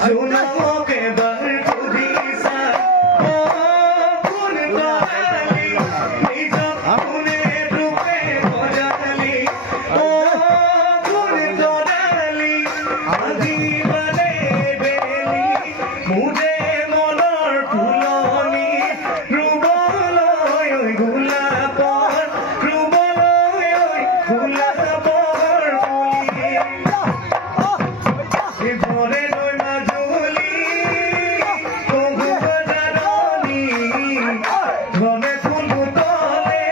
জোনাকে বাৰ কৰিছা ও কোন তালি নিজ কোনে ৰূপে বজালি ও কোন তালি আজি বলে বেলি মুজে মনৰ ফুলনি ৰুবলৈ গোলাপৰ ৰুবলৈ গোলাপৰ ফুলি ঘরে নৈ মাজুলি কবু জাননি ঘরে ফুল তলে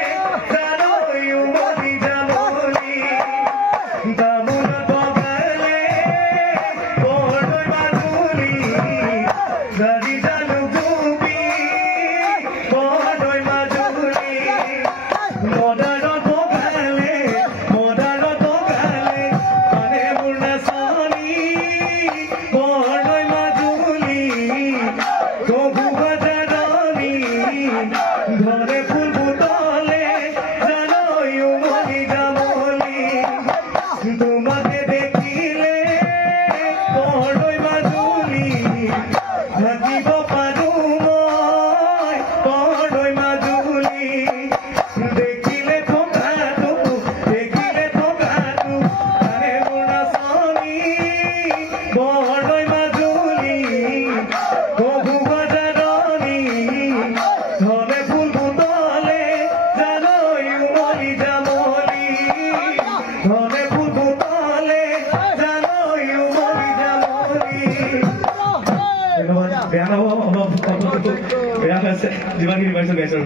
জানই উমলি জামলি দামুন বগালে বড়ই মাজুলি গাড়ি জানু গুবি বড়ই মাজুলি মদারত বগালে মানে মুন্না সানি বড়ই মাজুলি কবু জাননি ঘরে ফুল তলে জানই উমলি জামলি তোমাকে দেখিলে বড়ই মাজুলি থাকিব পাৰো মই বড়ই মাজুলি দেখিলে থকাটো আনে মোৰ নাচনি বড়ই মাজুলি কবু জাননি ঘৰে ফুল তলে জানই উমলি জামলি ঘরে ফুল তলে জানই উমলি জামলি বেয়া নহ'ব অলপ বেয়া হৈছে যিমানখিনি পাৰিছোঁ গাইছোঁ